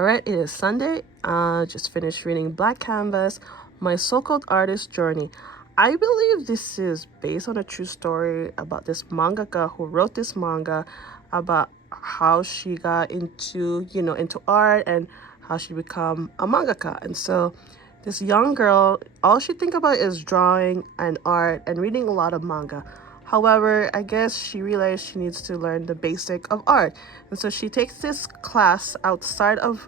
Alright, it is Sunday. Just finished reading Black Canvas, My So-Called Artist Journey. I believe this is based on a true story about this mangaka who wrote this manga about how she got into art and how she become a mangaka. And so this young girl, all she think about is drawing and art and reading a lot of manga. However, I guess she realized she needs to learn the basic of art. And so she takes this class outside of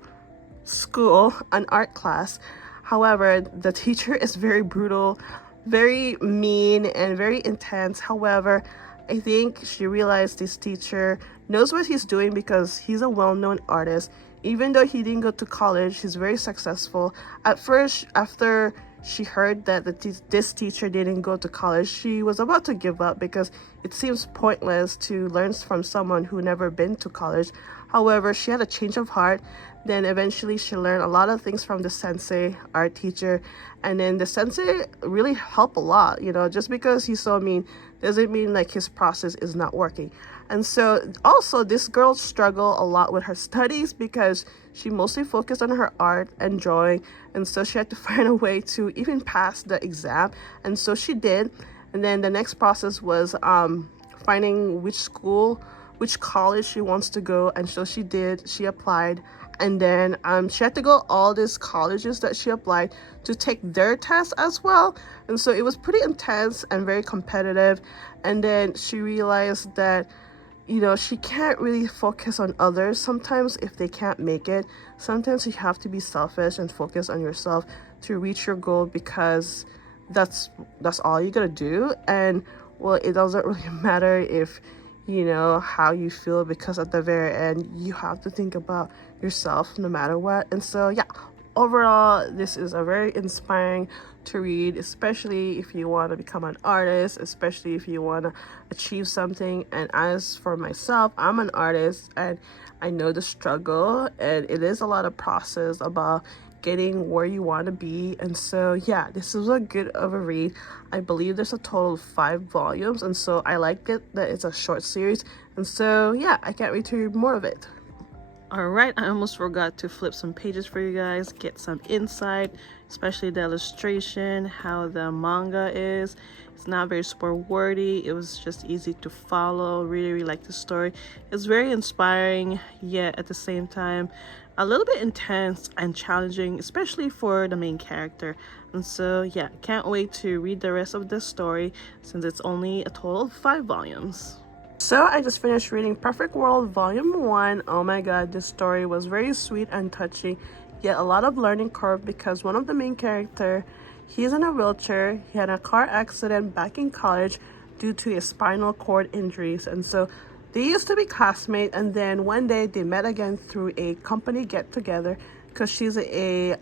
school, an art class. However, the teacher is very brutal, very mean, and very intense. However, I think she realized this teacher knows what he's doing because he's a well-known artist. Even though he didn't go to college, he's very successful. At first, after she heard that this teacher didn't go to college, she was about to give up because it seems pointless to learn from someone who never been to college. However, she had a change of heart. Then eventually she learned a lot of things from the sensei, art teacher. And then the sensei really helped a lot. Just because he's so mean doesn't mean like his process is not working. And so also this girl struggled a lot with her studies because she mostly focused on her art and drawing. And so she had to find a way to even pass the exam. And so she did. And then the next process was finding which college she wants to go. And so she did. She applied. And then she had to go all these colleges that she applied to take their test as well. And so it was pretty intense and very competitive. And then she realized that she can't really focus on others sometimes if they can't make it. Sometimes you have to be selfish and focus on yourself to reach your goal, because that's all you gotta do. And well, it doesn't really matter if how you feel, because at the very end you have to think about yourself no matter what. And so yeah, overall this is a very inspiring to read, especially if you want to become an artist, especially if you want to achieve something. And as for myself, I'm an artist and I know the struggle, and it is a lot of process about getting where you want to be. And so yeah, this is a good of a read. I believe there's a total of 5 volumes, and so I like it that it's a short series. And so yeah, I can't wait to read more of it. Alright, I almost forgot to flip some pages for you guys, get some insight, especially the illustration, how the manga is. It's not very super wordy, it was just easy to follow. Really like the story. It's very inspiring, yet at the same time a little bit intense and challenging, especially for the main character. And so yeah, can't wait to read the rest of the story since it's only a total of 5 volumes. So I just finished reading Perfect World Volume 1. Oh my god, this story was very sweet and touching, yet a lot of learning curve, because one of the main character, he's in a wheelchair. He had a car accident back in college due to his spinal cord injuries. And so they used to be classmates, and then one day they met again through a company get-together, because she's a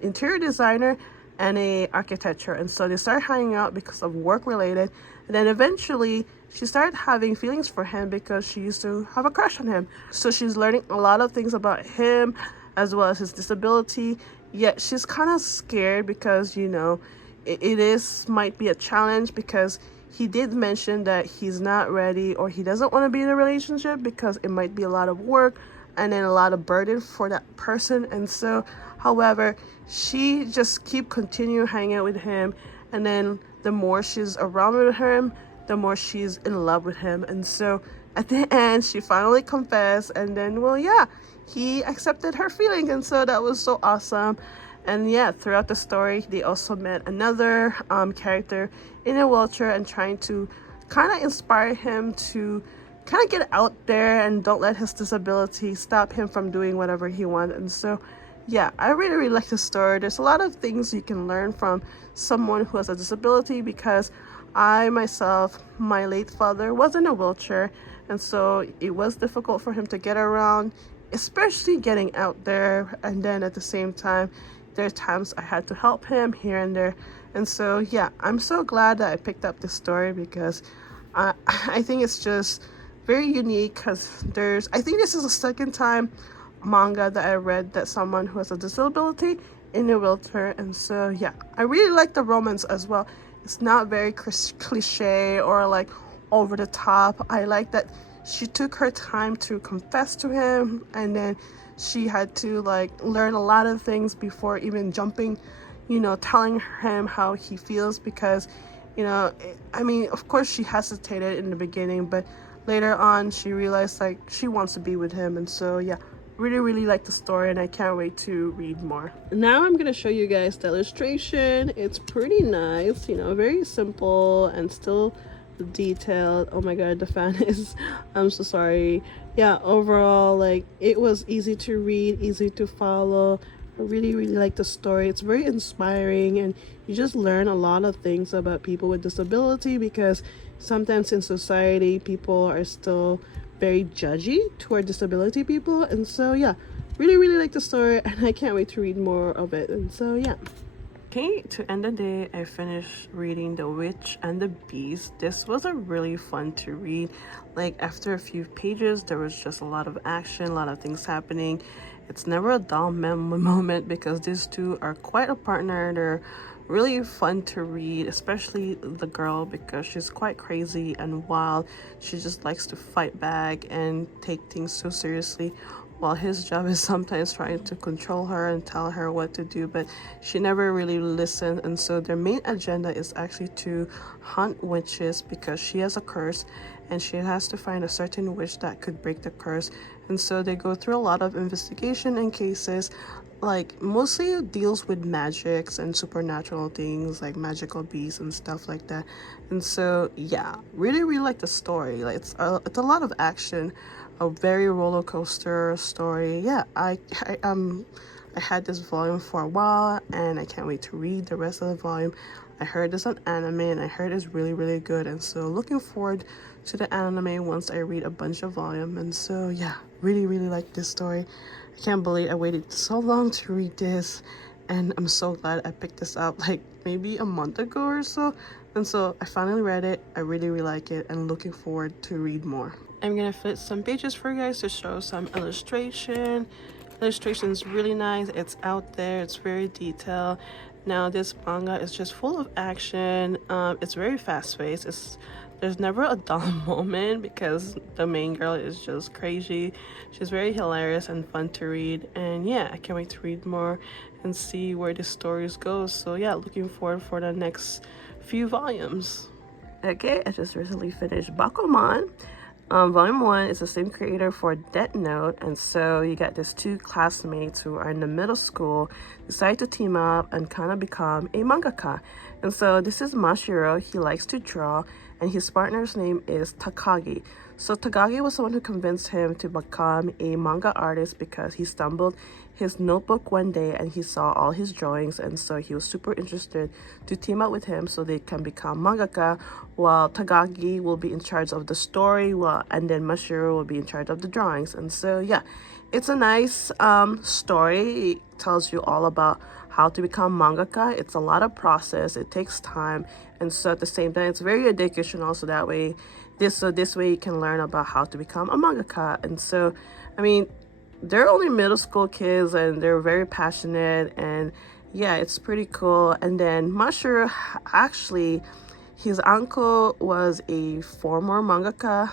interior designer and a architecture. And so they started hanging out because of work related. And then eventually she started having feelings for him because she used to have a crush on him. So she's learning a lot of things about him as well as his disability. Yet she's kind of scared because it might be a challenge, because he did mention that he's not ready, or he doesn't want to be in a relationship because it might be a lot of work and then a lot of burden for that person. And so however, she just continue hanging out with him, and then the more she's around with him, the more she's in love with him. And so at the end she finally confessed, and then well yeah, he accepted her feelings. And so that was so awesome. And yeah, throughout the story they also met another character in a wheelchair, and trying to kind of inspire him to kind of get out there and don't let his disability stop him from doing whatever he wants. And so yeah, I really like the story. There's a lot of things you can learn from someone who has a disability, because I myself, my late father was in a wheelchair, and so it was difficult for him to get around, especially getting out there. And then at the same time, there are times I had to help him here and there. And so yeah, I'm so glad that I picked up this story, because I think it's just very unique, because I think this is the second time manga that I read that someone who has a disability in a wheelchair. And so yeah, I really like the romance as well. It's not very cliche or like over the top. I like that she took her time to confess to him, and then she had to like learn a lot of things before even jumping, telling him how he feels, because I mean, of course she hesitated in the beginning, but later on she realized like she wants to be with him. And so yeah, really like the story, and I can't wait to read more. Now I'm gonna show you guys the illustration. It's pretty nice, very simple and still detailed. Oh my god, the fan is, I'm so sorry. Yeah, overall, like, it was easy to read, easy to follow. I really like the story. It's very inspiring, and you just learn a lot of things about people with disability, because sometimes in society people are still very judgy toward disability people. And so yeah, really like the story, and I can't wait to read more of it. And so yeah. Okay, to end the day, I finished reading The Witch and the Beast. This was a really fun to read. Like, after a few pages, there was just a lot of action, a lot of things happening. It's never a dull moment, because these two are quite a partner. They're really fun to read, especially the girl, because she's quite crazy and wild. She just likes to fight back and take things so seriously, while his job is sometimes trying to control her and tell her what to do, but she never really listened. And so their main agenda is actually to hunt witches, because she has a curse and she has to find a certain witch that could break the curse. And so they go through a lot of investigation and cases, like mostly it deals with magics and supernatural things like magical beasts and stuff like that. And so yeah, really like the story. Like, it's a lot of action, a very roller coaster story. Yeah, I had this volume for a while, and I can't wait to read the rest of the volume. I heard this on anime, and I heard it's really good, and so looking forward to the anime once I read a bunch of volume. And so yeah, really like this story. I can't believe I waited so long to read this, and I'm so glad I picked this up like maybe a month ago or so. And so I finally read it. I really like it, and looking forward to read more. I'm gonna flip some pages for you guys to show some illustration. Illustration is really nice. It's out there. It's very detailed. Now this manga is just full of action. It's very fast-paced. There's never a dull moment, because the main girl is just crazy. She's very hilarious and fun to read. And yeah, I can't wait to read more and see where the stories go. So yeah, looking forward for the next few volumes. Okay, I just recently finished Bakuman. Volume 1 is the same creator for Death Note, and so you got these two classmates who are in the middle school, decide to team up and kind of become a mangaka. And so this is Mashiro. He likes to draw, and his partner's name is Takagi. So Takagi was the one who convinced him to become a manga artist, because he stumbled his notebook one day and he saw all his drawings, and so he was super interested to team up with him so they can become mangaka, while Takagi will be in charge of the story, and then Mashiro will be in charge of the drawings. And so yeah, it's a nice story. It tells you all about how to become mangaka. It's a lot of process, it takes time, and so at the same time it's very educational, so that way this way you can learn about how to become a mangaka. And so I mean, they're only middle school kids, and they're very passionate, and yeah, it's pretty cool. And then Mashiro, actually, his uncle was a former mangaka.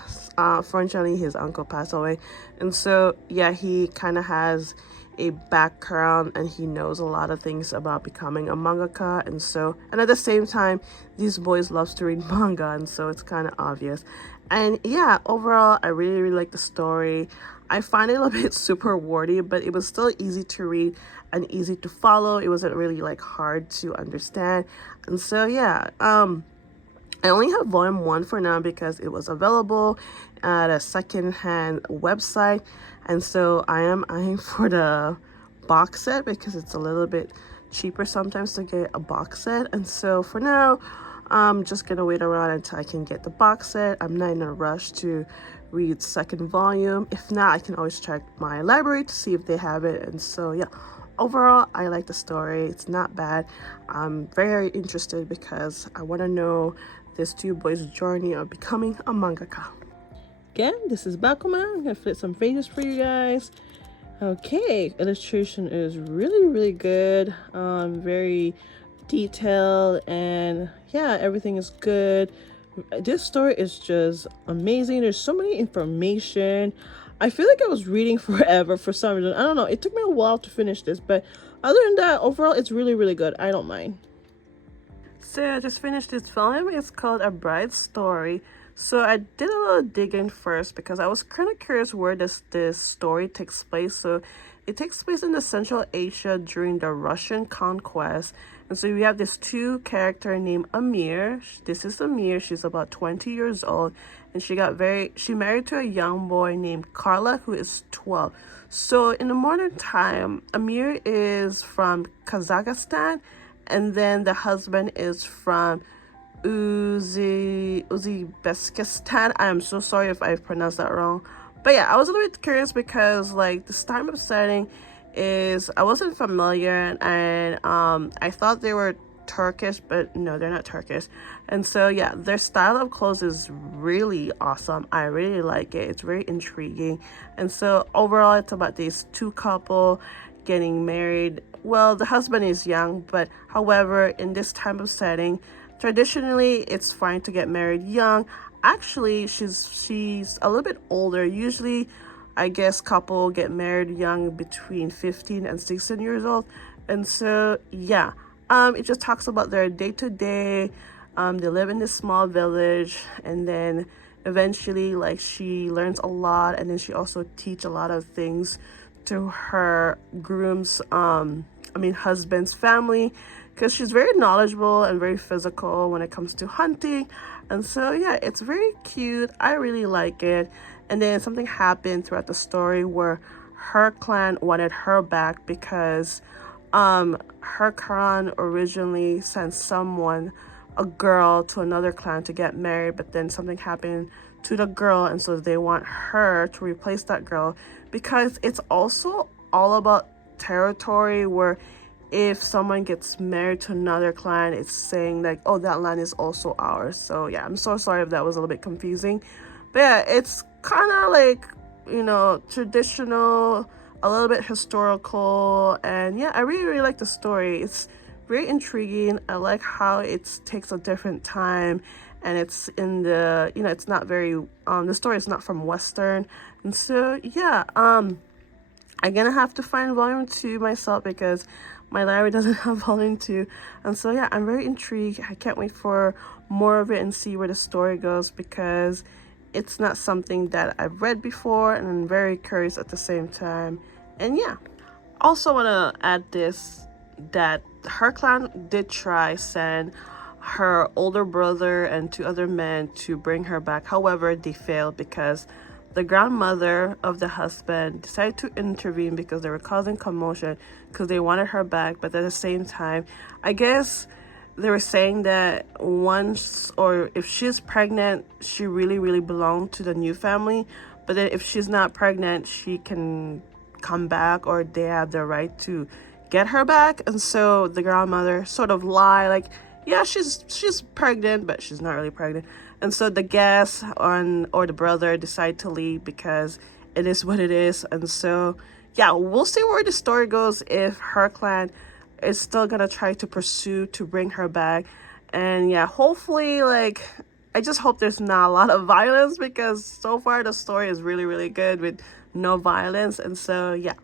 Fortunately, his uncle passed away, and so yeah, he kind of has a background, and he knows a lot of things about becoming a mangaka. And so, and at the same time, these boys loves to read manga, and so it's kind of obvious. And yeah, overall, I really like the story. I find it a little bit super wordy, but it was still easy to read and easy to follow. It wasn't really like hard to understand. And so yeah, I only have volume 1 for now, because it was available at a second-hand website, and so I am eyeing for the box set, because it's a little bit cheaper sometimes to get a box set. And so for now, I'm just gonna wait around until I can get the box set. I'm not in a rush to read second volume. If not, I can always check my library to see if they have it. And so yeah, overall, I like the story. It's not bad. I'm very interested, because I want to know this two boys' journey of becoming a mangaka. Again, this is Bakuman. I'm gonna flip some pages for you guys. Okay, illustration is really good. Very detailed, and yeah, everything is good. This story is just amazing. There's so many information. I feel like I was reading forever for some reason. I don't know. It took me a while to finish this, but other than that, overall, it's really, really good. I don't mind. So I just finished this film. It's called A Bride's Story. So I did a little digging first because I was kind of curious where this story takes place. So it takes place in the Central Asia during the Russian conquest. And so we have this two character named Amir. This is Amir. She's about 20 years old, and she married to a young boy named Karla who is 12. So in the modern time, Amir is from Kazakhstan, and then the husband is from Uzbekistan. I am so sorry if I pronounced that wrong. But yeah, I was a little bit curious because like this time of setting is I wasn't familiar, and I thought they were Turkish, but no, they're not Turkish. And so yeah, their style of clothes is really awesome. I really like it. It's very intriguing. And so overall it's about these two couple getting married. Well, the husband is young, but however, in this type of setting, traditionally it's fine to get married young. Actually, she's a little bit older. Usually, I guess couple get married young between 15 and 16 years old. And so yeah, it just talks about their day to day. They live in this small village, and then eventually like she learns a lot, and then she also teach a lot of things to her husband's family, because she's very knowledgeable and very physical when it comes to hunting. And so yeah, it's very cute. I really like it. And then something happened throughout the story where her clan wanted her back because her clan originally sent a girl to another clan to get married, but then something happened to the girl, and so they want her to replace that girl, because it's also all about territory, where if someone gets married to another clan, it's saying like, oh, that land is also ours. So yeah, I'm so sorry if that was a little bit confusing. But yeah, it's kind of like, traditional, a little bit historical. And yeah, I really, really like the story. It's very intriguing. I like how it takes a different time, and it's in the, it's not very, the story is not from Western. And so yeah, I'm gonna have to find volume 2 myself because my library doesn't have volume 2. And so yeah, I'm very intrigued. I can't wait for more of it and see where the story goes, because it's not something that I've read before, and I'm very curious at the same time. And yeah, also want to add this, that her clan did try send her older brother and 2 other men to bring her back. However, they failed because the grandmother of the husband decided to intervene because they were causing commotion, because they wanted her back. But at the same time, I guess they were saying that once, or if she's pregnant, she really, really belonged to the new family. But then if she's not pregnant, she can come back, or they have the right to get her back. And so the grandmother sort of lied, like, yeah, she's pregnant, but she's not really pregnant. And so the guest or the brother decide to leave because it is what it is. And so yeah, we'll see where the story goes, if her clan is still gonna try to pursue to bring her back. And yeah, hopefully, like, I just hope there's not a lot of violence, because so far the story is really, really good with no violence. And so yeah,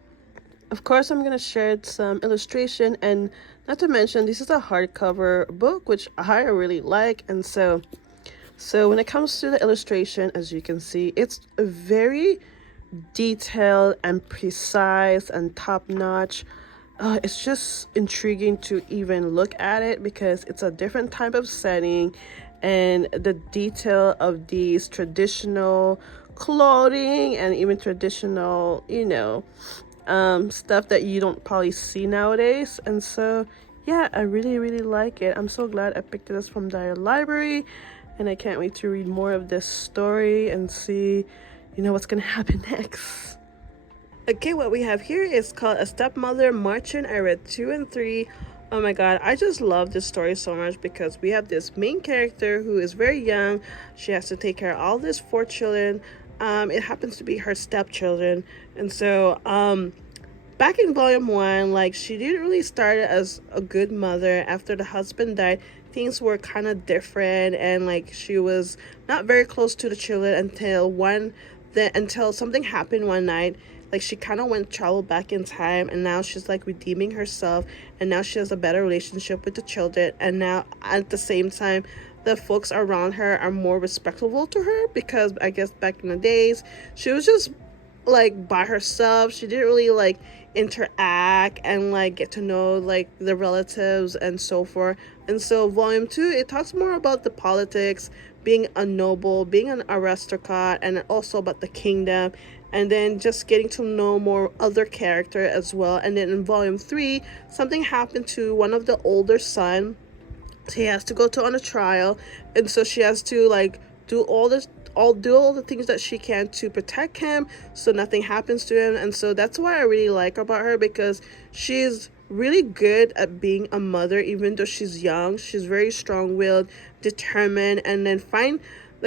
of course I'm gonna share some illustration, and not to mention this is a hardcover book, which I really like. And so when it comes to the illustration, as you can see, it's very detailed and precise and top-notch. It's just intriguing to even look at it, because it's a different type of setting, and the detail of these traditional clothing and even traditional, stuff that you don't probably see nowadays. And so yeah, I really, really like it. I'm so glad I picked this from the library, and I can't wait to read more of this story and see, what's gonna happen next. Okay, what we have here is called A Stepmother Marching. I read 2 and 3. Oh my god, I just love this story so much, because we have this main character who is very young. She has to take care of all these 4 children. It happens to be her stepchildren. And so back in volume 1, like, she didn't really start as a good mother. After the husband died, things were kind of different, and like she was not very close to the children until something happened one night. Like she kind of went travel back in time, and now she's like redeeming herself, and now she has a better relationship with the children, and now at the same time the folks around her are more respectful to her, because I guess back in the days she was just like by herself. She didn't really like interact and like get to know like the relatives and so forth. And so volume 2, it talks more about the politics, being a noble, being an aristocrat, and also about the kingdom, and then just getting to know more other character as well. And then in volume 3, something happened to one of the older son. He has to go to on a trial, and so she has to like do all this all the things that she can to protect him so nothing happens to him. And so that's why I really like about her, because she's really good at being a mother. Even though she's young, she's very strong-willed, determined, and then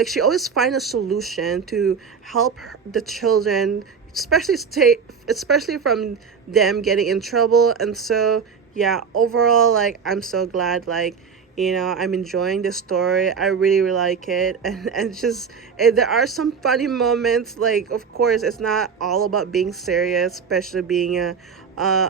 she always find a solution to help the children, especially from them getting in trouble. And so yeah, overall, like, I'm so glad, like, I'm enjoying the story. I really, really like it. And just there are some funny moments. Like, of course, it's not all about being serious, especially being a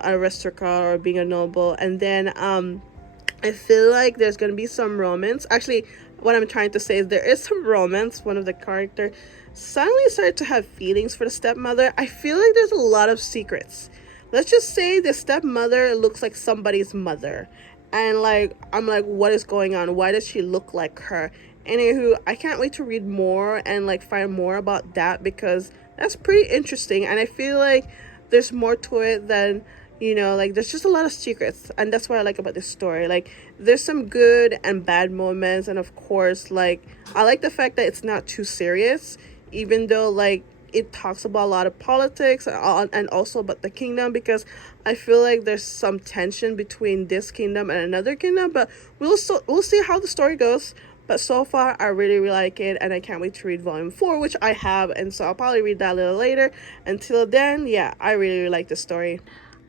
aristocrat or being a noble. And then I feel like there's gonna be some romance. Actually, what I'm trying to say is there is some romance. One of the characters suddenly started to have feelings for the stepmother. I feel like there's a lot of secrets. Let's just say the stepmother looks like somebody's mother. And like, I'm like, what is going on? Why does she look like her? Anywho, I can't wait to read more and like find more about that, because that's pretty interesting. And I feel like there's more to it than, like, there's just a lot of secrets. And that's what I like about this story. Like, there's some good and bad moments. And of course, like, I like the fact that it's not too serious, even though like it talks about a lot of politics and also about the kingdom, because I feel like there's some tension between this kingdom and another kingdom. But we'll see how the story goes. But so far, I really, really like it, and I can't wait to read volume 4, which I have, and so I'll probably read that a little later. Until then, yeah, I really, really like the story.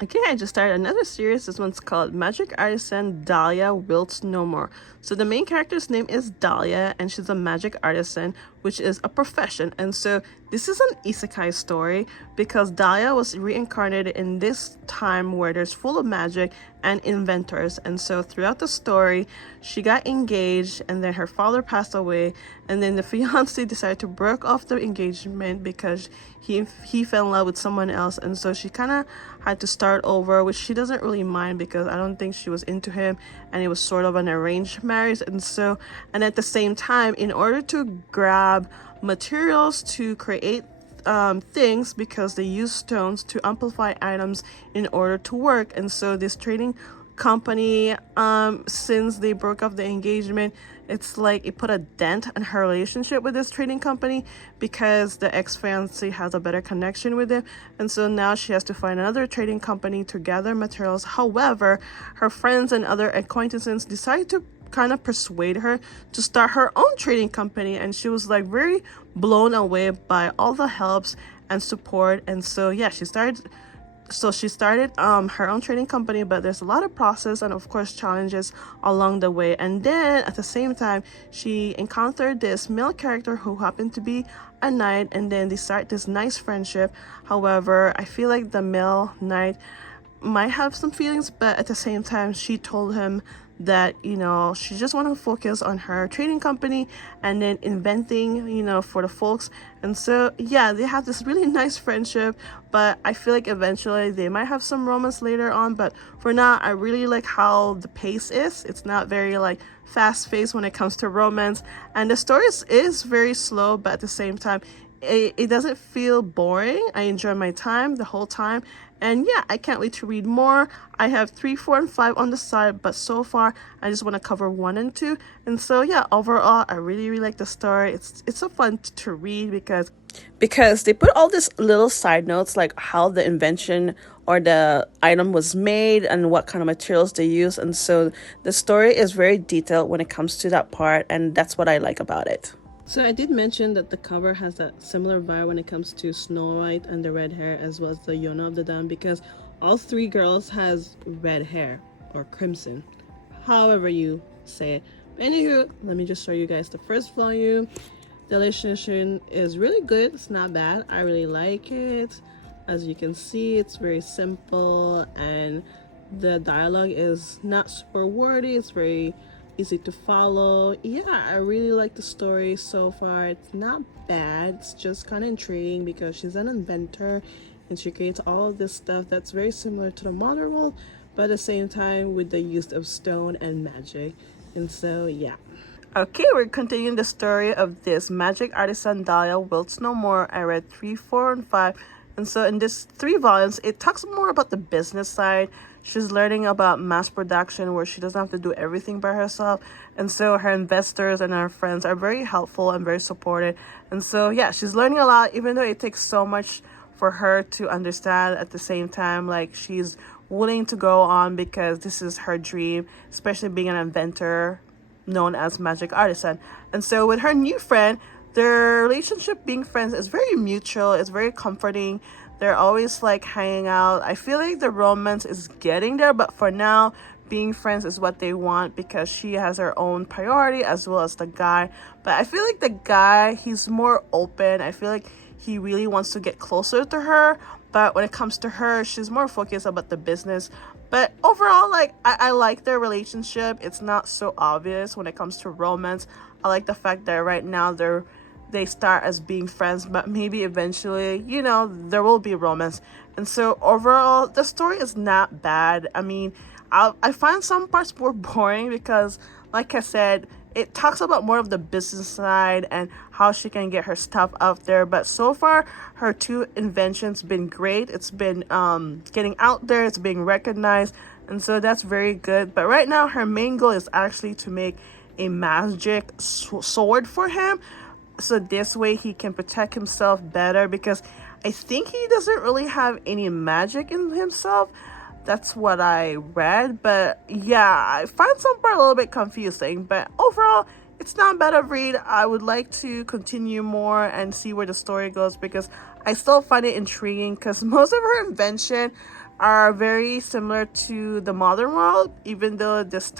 Okay, I just started another series. This one's called Magic Artisan Dahlia Wilts No More. So the main character's name is Dahlia, and she's a magic artisan, which is a profession. And so this is an isekai story, because Dahlia was reincarnated in this time where there's full of magic and inventors. And so throughout the story, she got engaged, and then her father passed away, and then the fiance decided to break off the engagement because he fell in love with someone else. And so she kind of had to start over, which she doesn't really mind, because I don't think she was into him, and it was sort of an arranged marriage. And at the same time, in order to grab materials to create things, because they use stones to amplify items in order to work. And so this trading company, since they broke up the engagement, it's like it put a dent in her relationship with this trading company, because the ex-fiance has a better connection with it. And so now she has to find another trading company to gather materials. However, her friends and other acquaintances decided to kind of persuade her to start her own trading company, and she was like very blown away by all the helps and support. And so yeah, she started her own trading company, but there's a lot of process and of course challenges along the way. And then at the same time, she encountered this male character who happened to be a knight, and then they start this nice friendship. However, I feel like the male knight might have some feelings, but at the same time, she told him that she just want to focus on her trading company and then inventing for the folks. And so yeah, they have this really nice friendship, but I feel like eventually they might have some romance later on. But for now, I really like how the pace is. It's not very like fast paced when it comes to romance, and the story is very slow, but at the same time it doesn't feel boring. I enjoy my time the whole time. And yeah, I can't wait to read more. I have 3, 4, and 5 on the side, but so far I just want to cover 1 and 2. And so yeah, overall, I really, really like the story. It's so fun to read, because they put all these little side notes, like how the invention or the item was made and what kind of materials they use. And so the story is very detailed when it comes to that part, and that's what I like about it. So I did mention that the cover has that similar vibe when it comes to Snow White and the red hair, as well as the Yona of the Dam, because all 3 girls has red hair, or crimson, however you say it. Anywho, let me just show you guys the first volume. The illustration is really good. It's not bad. I really like it. As you can see, it's very simple and the dialogue is not super wordy. It's very easy to follow. Yeah, I really like the story so far. It's not bad. It's just kind of intriguing because she's an inventor and she creates all of this stuff that's very similar to the modern world, but at the same time with the use of stone and magic. And so, yeah. Okay, we're continuing the story of this magic artisan Dahlia Wilts No More. I read 3, 4, and 5. And so in this 3 volumes, it talks more about the business side. She's learning about mass production where she doesn't have to do everything by herself. And so her investors and her friends are very helpful and very supportive. And so, yeah, she's learning a lot, even though it takes so much for her to understand. At the same time, like, she's willing to go on because this is her dream, especially being an inventor known as Magic Artisan. And so with her new friend, their relationship being friends is very mutual, it's very comforting. They're always like hanging out. I feel like the romance is getting there, but for now, being friends is what they want because she has her own priority as well as the guy. But I feel like the guy, he's more open. I feel like he really wants to get closer to her, but when it comes to her, she's more focused about the business. But overall, like, I like their relationship. It's not so obvious when it comes to romance. I like the fact that right now they start as being friends, but maybe eventually, you know, there will be romance. And so overall, the story is not bad. I mean, I find some parts more boring because, like I said, it talks about more of the business side and how she can get her stuff out there. But so far, her 2 inventions been great. It's been getting out there. It's being recognized. And so that's very good. But right now, her main goal is actually to make a magic sword for him. So this way he can protect himself better because I think he doesn't really have any magic in himself. That's what I read, but yeah, I find some part a little bit confusing, but overall, it's not bad of read. I would like to continue more and see where the story goes because I still find it intriguing because most of her invention are very similar to the modern world, even though this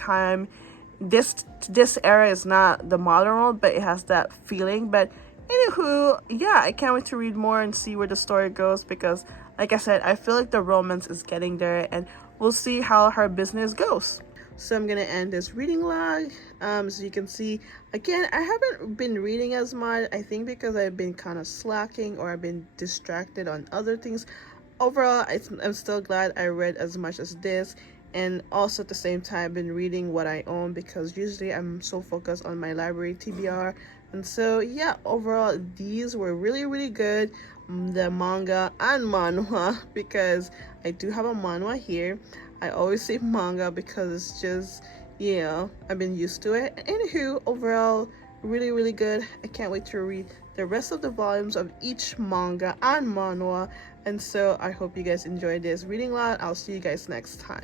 era is not the modern world, but it has that feeling. But anywho, yeah, I can't wait to read more and see where the story goes because, like I said, I feel like the romance is getting there and we'll see how her business goes. So I'm gonna end this reading log. So you can see, again, I haven't been reading as much, I think because I've been kind of slacking or I've been distracted on other things. Overall, I'm still glad I read as much as this, and also at the same time I've been reading what I own because usually I'm so focused on my library TBR. And so yeah, overall these were really good, the manga and manhwa, because I do have a manhwa here. I always say manga because it's just, you know, I've been used to it. Anywho, overall really good. I can't wait to read the rest of the volumes of each manga and manhwa. And so I hope you guys enjoyed this reading lot. I'll see you guys next time.